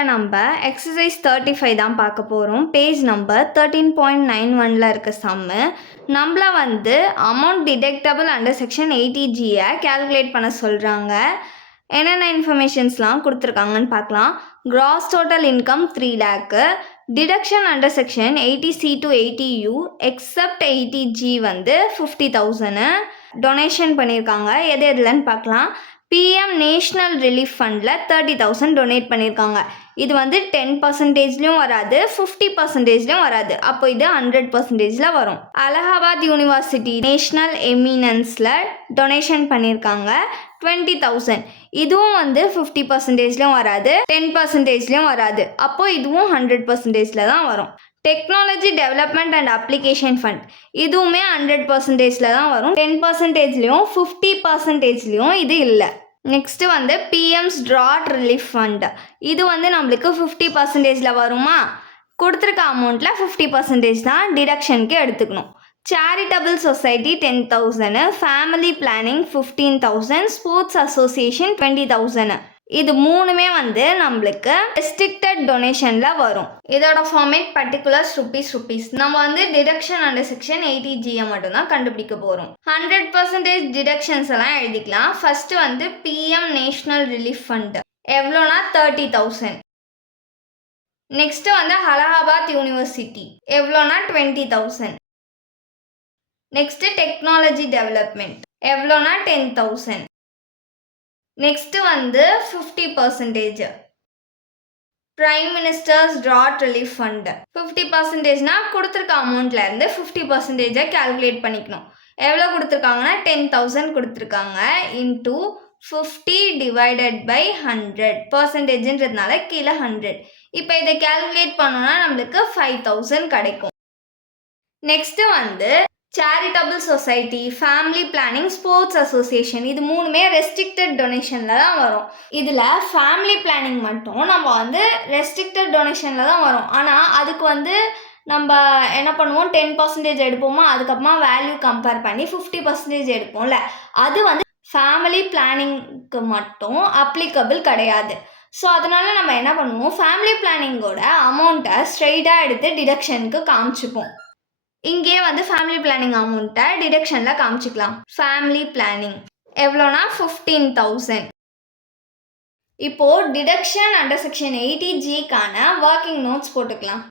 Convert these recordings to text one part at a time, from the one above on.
இப்போ நம்ம எக்ஸசைஸ் 35 தான் பார்க்க போகிறோம். பேஜ் நம்பர் 13.91 இருக்க சம்மு நம்மள வந்து அமௌண்ட் டிடெக்டபிள் அண்டர் செக்ஷன் 80Gயை கேல்குலேட் பண்ண சொல்கிறாங்க. என்னென்ன இன்ஃபர்மேஷன்ஸ்லாம் கொடுத்துருக்காங்கன்னு பார்க்கலாம். Gross total income 3 lakh, deduction under section 80C to 80U except 80G வந்து 50,000 டொனேஷன் பண்ணியிருக்காங்க. எது எதுலன்னு பார்க்கலாம். பிஎம் நேஷ்னல் ரிலீஃப் ஃபண்டில் 30,000 டொனேட் பண்ணியிருக்காங்க. இது வந்து 10%லையும் வராது, 50%லையும் வராது. அப்போ இது 100%ல் வரும். அலகாபாத் யூனிவர்சிட்டி நேஷ்னல் எமினன்ஸில் டொனேஷன் பண்ணியிருக்காங்க 20,000. இதுவும் வந்து 50%லையும் வராது, 10%லையும் வராது. அப்போ இதுவும் 100%ல் தான் வரும். Technology development and application fund இதுவுமே 100%ல் தான் வரும். 10%லையும் 50%லையும் இது இல்லை. நெக்ஸ்ட்டு வந்து பிஎம்ஸ் ட்ராட் ரிலீஃப் ஃபண்ட் இது வந்து நம்மளுக்கு 50%ல் வருமா? கொடுத்துருக்க அமௌண்ட்டில் 50% தான் டிடக்ஷனுக்கு எடுத்துக்கணும். Charitable society 10,000, family planning 15,000, sports association 20,000. இது மூணுமே வந்து நம்மளுக்கு ரெஸ்ட்ரிக்டட் டொனேஷனில் வரும். இதோட ஃபார்மேட் பர்டிகுலர்ஸ் ருபீஸ். நம்ம வந்து டிடக்ஷன் அண்டர் செக்ஷன் 80Gயை மட்டும்தான் கண்டுபிடிக்க போகிறோம். 100% டிடக்ஷன்ஸ் எல்லாம் எழுதிக்கலாம். ஃபர்ஸ்ட் வந்து பிஎம் நேஷ்னல் ரிலீஃப் ஃபண்ட் எவ்வளோனா 30,000. நெக்ஸ்ட் வந்து அலகாபாத் யூனிவர்சிட்டி எவ்வளோனா 20,000. நெக்ஸ்ட் டெக்னாலஜி டெவலப்மெண்ட் எவ்வளோனா 10,000. நெக்ஸ்ட்டு வந்து 50%. பிரைம் மினிஸ்டர்ஸ் ட்ராட் ரிலீஃப் ஃபண்டு 50%னா கொடுத்துருக்க அமௌண்ட்லேருந்து 50%ஐ கேல்குலேட் பண்ணிக்கணும். எவ்வளோ கொடுத்துருக்காங்கன்னா 10,000 கொடுத்துருக்காங்க. இன்டூ 50 டிவைடட் பை 100 பர்சன்டேஜ்ன்றதுனால கீழே 100. இப்போ இதை கேல்குலேட் பண்ணோன்னா நம்மளுக்கு 5,000 கிடைக்கும். நெக்ஸ்ட்டு வந்து charitable society, family planning, sports association இது மூணுமே ரெஸ்ட்ரிக்டட் டொனேஷனில் தான் வரும். இதில் ஃபேமிலி பிளானிங் மட்டும் நம்ம வந்து ரெஸ்ட்ரிக்டட் டொனேஷனில் தான் வரும். ஆனால் அதுக்கு வந்து நம்ம என்ன பண்ணுவோம், 10% எடுப்போமா, அதுக்கப்புறமா வேல்யூ கம்பேர் பண்ணி 50% எடுப்போம்ல, அது வந்து ஃபேமிலி பிளானிங்க்கு மட்டும் அப்ளிகபிள் கிடையாது. ஸோ அதனால் நம்ம என்ன பண்ணுவோம், ஃபேமிலி பிளானிங்கோட அமௌண்ட்டை ஸ்ட்ரெயிட்டாக எடுத்து டிடக்ஷனுக்கு காமிச்சிப்போம். இங்கே வந்து ஃபேமிலி பிளானிங் அமௌண்ட்டை டிடக்ஷனில் காமிச்சிக்கலாம். ஃபேமிலி பிளானிங் எவ்வளோனா 15,000. இப்போது டிடக்ஷன் அண்டர் செக்ஷன் 80Gக்கான ஒர்க்கிங் நோட்ஸ் போட்டுக்கலாம்.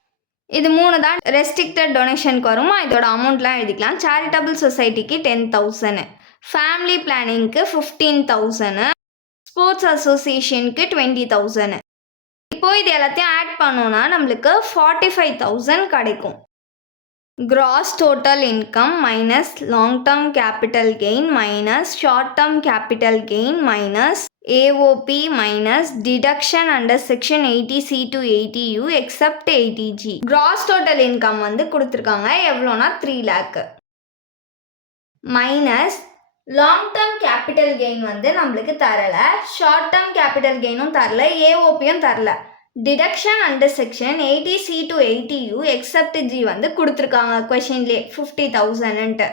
இது மூணு தான் ரெஸ்ட்ரிக்டட் டொனேஷனுக்கு வருமா, இதோட அமௌண்ட்லாம் எழுதிக்கலாம். சேரிட்டபிள் சொசைட்டிக்கு 10,000, ஃபேமிலி பிளானிங்க்கு 15,000, ஸ்போர்ட்ஸ் அசோசியேஷனுக்கு 20,000. இப்போது இது எல்லாத்தையும் ஆட் பண்ணோன்னா நம்மளுக்கு 45,000 கிடைக்கும். Gross total income minus long-term capital gain minus short-term capital gain minus AOP minus deduction under section 80C to 80U except 80G. Gross total income வந்து கொடுத்துருக்காங்க எவ்வளோனா 3 lakh minus long-term capital gain வந்து நம்மளுக்கு தரல, short-term capital gainனும் தரல, AOPயும் தரல. Deduction under section 80C to 80U except G வந்து கொடுத்துருக்காங்க கொஷின்லேயே 50,000.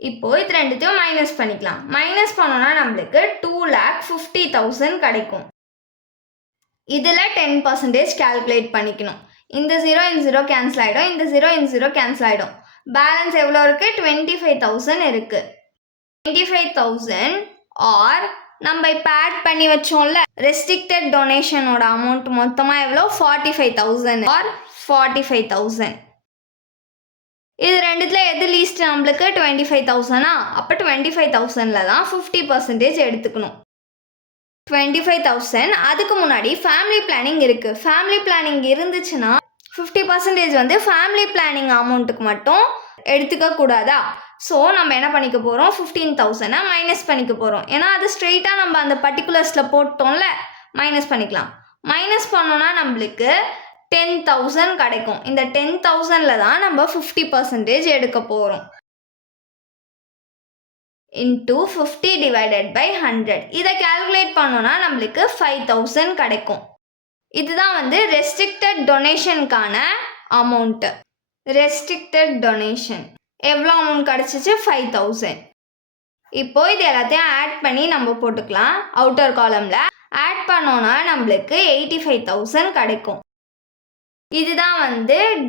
இப்போ இது ரெண்டுத்தையும் மைனஸ் பண்ணிக்கலாம். மைனஸ் பண்ணோன்னா நம்மளுக்கு 2,50,000 கிடைக்கும். இதில் 10% கேல்குலேட் பண்ணிக்கணும். இந்த 0 இந்த 0 கேன்சல் ஆகிடும், இந்த 0 இந்த 0 கேன்சல் ஆகிடும். பேலன்ஸ் எவ்வளோ இருக்குது, 25,000 இருக்குது. 25,000 ஆர் நம்ம இப்போ ஆட் பண்ணி வச்சோம்ல ரெஸ்ட்ரிக்டட் டொனேஷனோட அமௌண்ட் மொத்தமாக எவ்வளோ 45,000 ஆர் 45,000. இது ரெண்டுத்தில் எது லீஸ்ட் நம்மளுக்கு 25,000. அப்போ 25,000ல் தான் 50% எடுத்துக்கணும். 25,000 அதுக்கு முன்னாடி ஃபேமிலி பிளானிங் இருக்குது. ஃபேமிலி பிளானிங் இருந்துச்சுன்னா 50% வந்து ஃபேமிலி பிளானிங் அமௌண்ட்டுக்கு மட்டும் எடுத்துக்க கூடாதா? ஸோ நம்ம என்ன பண்ணிக்க போகிறோம், 15,000 மைனஸ் பண்ணிக்க போகிறோம். ஏன்னா அது ஸ்ட்ரெயிட்டாக நம்ம அந்த பர்டிகுலர்ஸில் போட்டோம்ல, மைனஸ் பண்ணிக்கலாம். மைனஸ் பண்ணோன்னா நம்மளுக்கு 10,000 கிடைக்கும். இந்த 10,000ல் தான் நம்ம 50% எடுக்க போகிறோம். இன்டூ 50 டிவைடட் பை 100 இதை கேல்குலேட் பண்ணோன்னா நம்மளுக்கு 5,000 கிடைக்கும். இதுதான் வந்து ரெஸ்ட்ரிக்டட் டொனேஷனுக்கான அமௌண்ட்டு. ரெஸ்ட்ரிக்டட் டொனேஷன் எவ்வளோ அமௌண்ட் கிடச்சிச்சு, 5,000. இப்போது இது எல்லாத்தையும் ஆட் பண்ணி நம்ம போட்டுக்கலாம் அவுட்டர் காலமில். ஆட் பண்ணோன்னா நம்மளுக்கு 85,000 கிடைக்கும். இதுதான்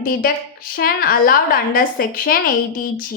deduction allowed under section 80G.